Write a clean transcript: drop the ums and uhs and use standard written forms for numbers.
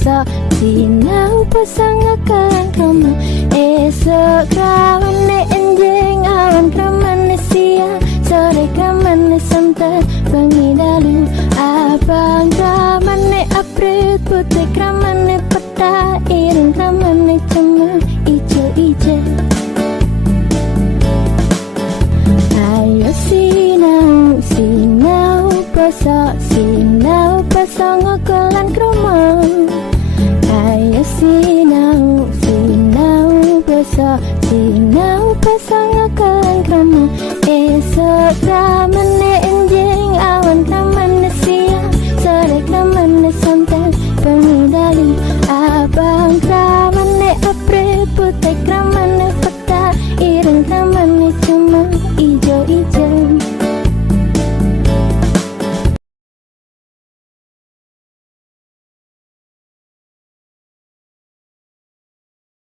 poso sinau pasang akan kamu esok ramane enjing awan ramane siang sore ramane santai bengi dalu abang ramane april putih ramane peta ireng ramane cemeng ijo-ijo. Ayo sinau sinau poso sinau pasang akan kamu. Ayo sinau sinau poso sinau pasang akan kamu esok ramane